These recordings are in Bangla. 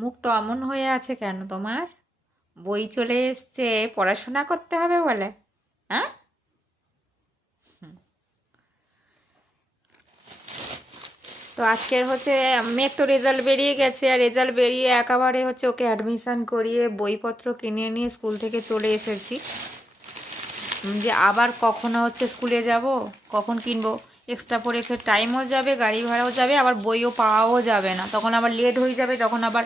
মুখটা অমন হয়ে আছে কেন তোমার? বই চলে এসছে, পড়াশোনা করতে হবে বলে? হ্যাঁ? হুম। তো আজকের হচ্ছে মেয়ের তো রেজাল্ট বেরিয়ে গেছে, আর রেজাল্ট বেরিয়ে একেবারে হচ্ছে ওকে অ্যাডমিশান করিয়ে বইপত্র কিনে নিয়ে স্কুল থেকে চলে এসেছি। যে আবার কখনো হচ্ছে স্কুলে যাব, কখন কিনবো, এক্সট্রা পড়ে ফের টাইমও যাবে, গাড়ি ভাড়াও যাবে, আবার বইও পাওয়াও যাবে না, তখন আবার লেট হয়ে যাবে, তখন আবার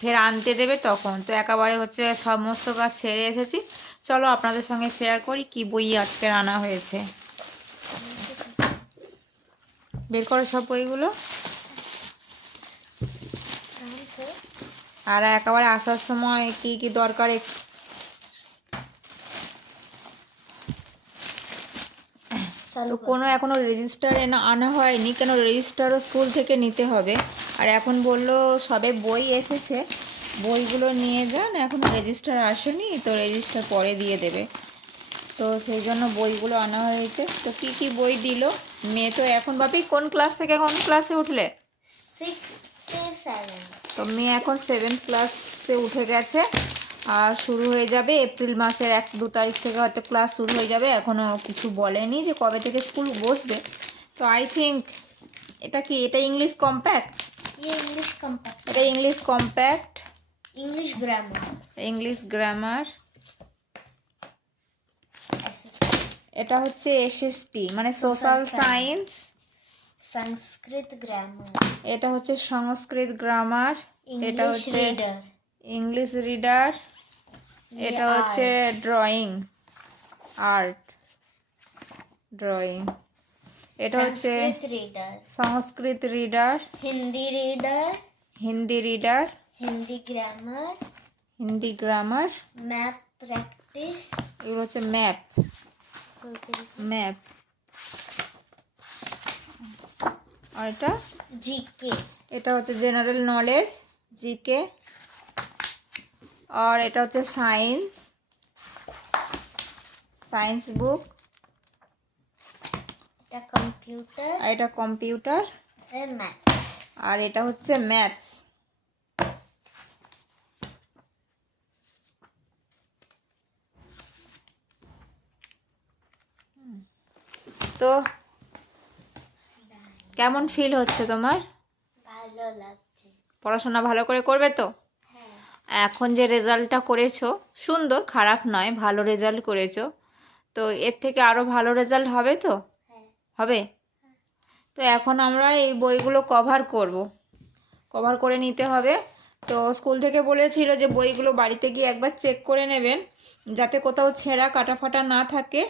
ফের আনতে দেবে, তখন তো একেবারে হচ্ছে সমস্ত কাজ ছেড়ে এসেছি। চলো আপনাদের সঙ্গে শেয়ার করি কি বই আজকের আনা হয়েছে। বের করো সব বইগুলো। আর একেবারে আসার সময় কি কি দরকার তো কোনো এখনও রেজিস্টার আনা হয়নি, কেন রেজিস্টারও স্কুল থেকে নিতে হবে। আর এখন বললো সবে বই এসেছে, বইগুলো নিয়ে যান, এখন রেজিস্টার আসেনি, তো রেজিস্টার পরে দিয়ে দেবে, তো সেই জন্য বইগুলো আনা হয়েছে। তো কি কি বই দিল? মেয়ে তো এখন, বাপি কোন ক্লাস থেকে কোন ক্লাসে উঠলে? 6 7। তো মেয়ে এখন 7th ক্লাসে উঠে গেছে, আর শুরু হয়ে যাবে এপ্রিল মাসের 1-2 তারিখ থেকে হয়তো ক্লাস শুরু হয়ে যাবে। এখনও কিছু বলেনি যে কবে থেকে স্কুল বসবে। তো আই থিঙ্ক এটা কি, এটা ইংলিশ কম্প্যাক্ট? এটা ইংলিশ কম্প্যাক্ট, ইংলিশ গ্রামার। এটা হচ্ছে এসএসটি মানে সোশ্যাল সায়েন্স। সংস্কৃত গ্রামার। এটা হচ্ছে সংস্কৃত গ্রামার। এটা হচ্ছে ইংলিশ রিডার। এটা হচ্ছে ড্রয়িং, আর্ট ড্রয়িং। এটা হচ্ছে Sanskrit reader, Hindi reader, Hindi grammar, map practice. এগুলো হচ্ছে ম্যাপ। আর এটা জিকে। এটা হচ্ছে জেনারেল নলেজ, জিকে। আর এটা হচ্ছে সায়েন্স বুক। এটা কম্পিউটার, আর এটা হচ্ছে ম্যাথস। তো কেমন ফিল হচ্ছে তোমার? ভালো লাগছে। পড়াশোনা ভালো করে করবে তো? হ্যাঁ। এখন যে রেজাল্টটা করেছো সুন্দর, খারাপ নয়, ভালো রেজাল্ট করেছো। তো এর থেকে আরও ভালো রেজাল্ট হবে তো? হ্যাঁ। হবে। তো এখন আমরা এই বইগুলো কভার করে নিতে হবে। তো স্কুল থেকে বলেছিল যে বইগুলো বাড়িতে গিয়ে একবার চেক করে নেবেন, যাতে কোথাও ছেঁড়া কাটা ফাটা না থাকে।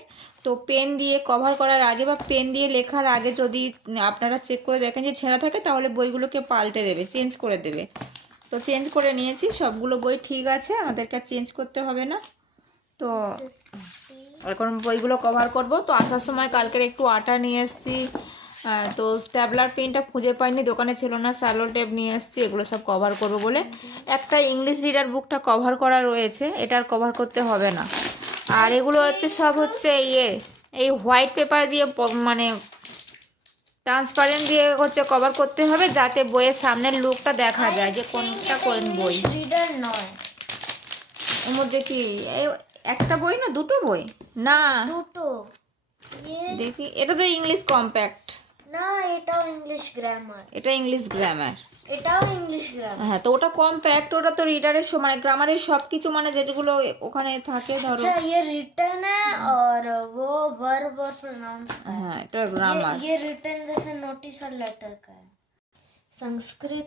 তো পেন দিয়ে কভার করার আগে বা পেন দিয়ে লেখার আগে যদি আপনারা চেক করে দেখেন যে ছেঁড়া থাকে, তাহলে বইগুলোকে পাল্টে দেবে, চেঞ্জ করে দেবে। তো চেঞ্জ করে নিয়েছি, সবগুলো বই ঠিক আছে, আমাদেরকে আর চেঞ্জ করতে হবে না। তো এখন বইগুলো কভার করব। তো আসার সময় কালকের একটু আটা নিয়ে এসেছি, তো স্ট্যাবলার পেনটা খুঁজে পাইনি, দোকানে ছিল না, স্যালো টেপ নিয়ে এসেছি, এগুলো সব কভার করব বলে। একটা ইংলিশ রিডার বুকটা কভার করা রয়েছে, এটা আর কভার করতে হবে না। আর এগুলো হচ্ছে সব হচ্ছে এই হোয়াইট পেপার দিয়ে মানে ট্রান্সপারেন্ট দিয়ে হচ্ছে কভার করতে হবে, যাতে বইয়ের সামনের লুকটা দেখা যায় যে কোনটা কোন বই। রিডার নয়, ওর মধ্যে কি একটা বই না দুটো বই? না, দুটো। দেখি, এটা তো ইংলিশ কম্প্যাক্ট না, এটাও ইংলিশ গ্রামার। এটা ইংলিশ গ্রামার। এটাও ইংলিশ গ্রামার। হ্যাঁ, তো ওটা কম্প্যাক্ট, ওটা তো রিডারের মানে গ্রামারের সব কিছু, মানে যেগুলো ওখানে থাকে ধরো। अच्छा ये रिटन है और वो वर्ब और प्रोनाउंस का है। হ্যাঁ, এটা গ্রামার। ये रिटन जैसे नोटिस और लेटर का है। संस्कृत